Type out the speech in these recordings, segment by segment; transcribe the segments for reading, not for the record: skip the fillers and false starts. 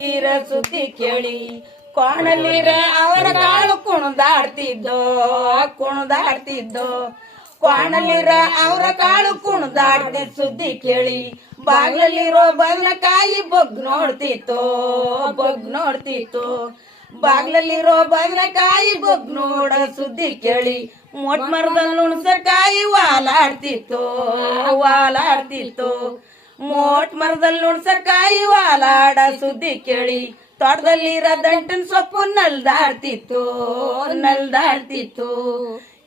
ತೀರ ಸುದ್ದಿ ಕೇಳಿ ಕೋಣಲ್ಲಿರ ಅವರ ಕಾಳು ಕುಣದಾಡ್ತಿದ್ದೋ ಕೋಣಲ್ಲಿರ ಅವರ ಕಾಳು ಕುಣದಾಡ್ತಿ ಸುದ್ದಿ ಕೇಳಿ ಬಾಗ್ಲಲ್ಲಿರೋ ಬದನೆಕಾಯಿ ಬಗ್ ನೋಡ್ತಿತ್ತು ಬಾಗ್ಲಲ್ಲಿರೋ ಬದನೆಕಾಯಿ ಬಗ್ ನೋಡ ಸುದ್ದಿ ಕೇಳಿ ಮೊಟ್ ಮರದಲ್ಲಿ ಹುಣಸಕಾಯಿ ವಾಲಾಡ್ತಿತ್ತು ಮೋಟ್ ಮರದಲ್ಲಿ ಹುಣಸಕಾಯಿ ವಾಲಾಡ ಸುದ್ದಿ ಕೇಳಿ ತೋಟದಲ್ಲಿರ ದಂಟನ್ ಸೊಪ್ಪು ನಲ್ದಾಡ್ತಿತ್ತು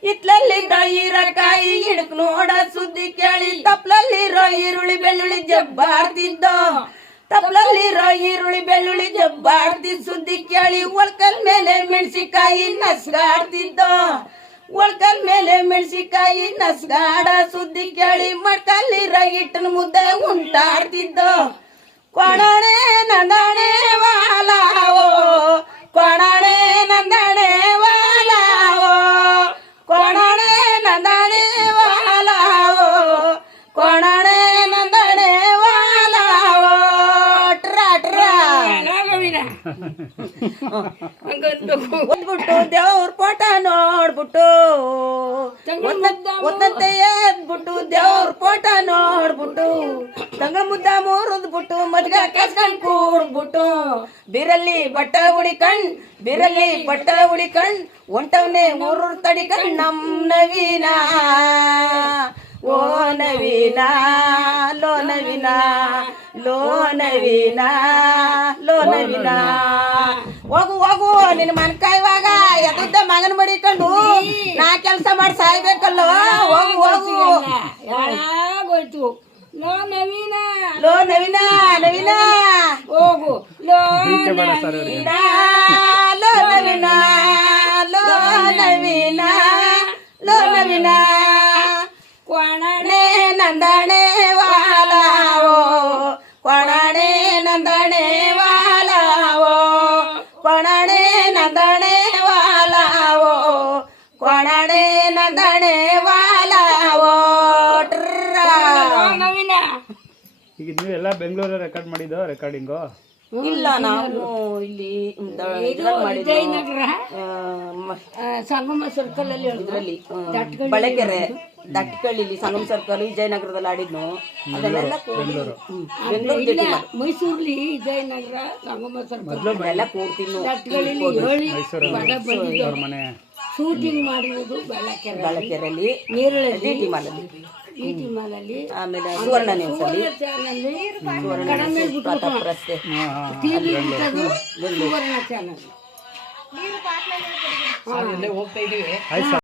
ಇತ್ಲಲ್ಲಿದ್ದ ಹೀರಕಾಯಿ ಹಿಡ್ಕ್ ನೋಡ ಸುದ್ದಿ ಕೇಳಿ ತಪ್ಲಲ್ಲಿರೋ ಈರುಳ್ಳಿ ಬೆಳ್ಳುಳ್ಳಿ ಜಬ್ಬಾಡ್ತಿ ಸುದ್ದಿ ಕೇಳಿ ಒಳ್ಕಲ್ ಮೇಲೆ ಮೆಣಸಿಕಾಯಿ ನಸ್ಗಾಡ ಸುದ್ದಿ ಕೇಳಿ ಮಡ್ಕಲ್ಲಿರ ಹಿಟ್ಟನ ಮುದ್ದೆ ಉಂಟಾಡ್ತಿದ್ದೋ ಕೊಣಾಣೆ ನಂದಾಣೆ ವಾಲಾವೋ ಕೊಣಾಣೆ ನಂದಾಣೆ ವಾಲಾವೋ ಕೊಣಾಣೆ ನಂದಾಣೆ ವಾಲಾವೋ ಕೊಣಾಣೆ ನಂದಾಣೆ ವಾಲಾವೋ ಓದ್ಬಿಟ್ಟು ದೇವ್ರ ಪೋಟ ನೋಡ್ಬಿಟ್ಟು ಒತ್ತಂತೆ ಎದ್ಬಿಟ್ಟು ದೇವ್ರ ಪೋಟ ನೋಡ್ಬಿಟ್ಟು ತಂಗಳ ಮುದ್ದ ಮುರಿದ್ಬಿಟ್ಟು ಮದ್ಗ ಕಸ್ಕೊಂಡ್ ಕೂಡ್ಬಿಟ್ಟು ಬಿರಲ್ಲಿ ಬಟ್ಟ ಹುಡಿಕಂಡ್ ಒಂಟವ್ನೆ ಮೂರು ತಡಿಕಂಡ್ ನಮ್ ನವೀನ ಓ ನವೀನ ಲೋ ನವೀನ ಹೋಗು ನಿನ್ನ ಮನ್ಕಾಯುವಾಗ ಎದ್ದ ಮಗನ ಮಡಿಕೊಂಡು ನಾ ಕೆಲಸ ಮಾಡಿ ಸಾಯ್ಬೇಕಲ್ಲೋ ಹೋಗು ಹೋಯ್ತು ಲೋ ನವೀನ ಹೋಗು ಲೋ ನವೀನ ಕೊಣನೆ ನಂದಣೆ ವಾಲಾವೋ ಕೊಣನೆ ನಂದಣೆ ವಾಲಾವೋ ಕೊಣನೆ ನಂದಣೆ ವಾಲಾವೋ ಕೊಣನೆ ನಂದಣೆ ವಾಲಾವೋ ನವೀನ. ಈಗ ನೀವೆಲ್ಲ ಬೆಂಗಳೂರಲ್ಲಿ ರೆಕಾರ್ಡ್ ಮಾಡಿದ್ದು ರೆಕಾರ್ಡಿಂಗು? ಇಲ್ಲ, ನಾವು ಇಲ್ಲಿ ವಿಜಯನಗರ ಸಂಗಮ ಸರ್ಕಲ್ ಅಲ್ಲಿ ಇದರಲ್ಲಿ ಬಳೆಕೆರೆ ದಟ್ಕಳ್ಳಿ ಸಂಗಮ ಸರ್ಕಲ್ ವಿಜಯನಗರದಲ್ಲಿ ಆಡಿದ್ನು. ಅದನ್ನೆಲ್ಲ ಮೈಸೂರ್ಲಿ ವಿಜಯನಗರ ಸಂಗಮ ಸರ್ಕಲ್ ಎಲ್ಲ ಕೂಡ್ತೀನಿ ಶೂಟಿಂಗ್ ಮಾಡಿರೋದು ಬಳೆಕೆರೆಯಲ್ಲಿ ನೀರಲ್ಲಿ ಟಿ ಮಾಲಲ್ಲಿ ಆಮೇಲೆ ಸುವರ್ಣ ನ್ಯೂಸ್ ಅಲ್ಲಿ ರಸ್ತೆ ಸುವರ್ಣ ಚಾನಲ್ ಹೋಗ್ತಾ ಇದೀವಿ.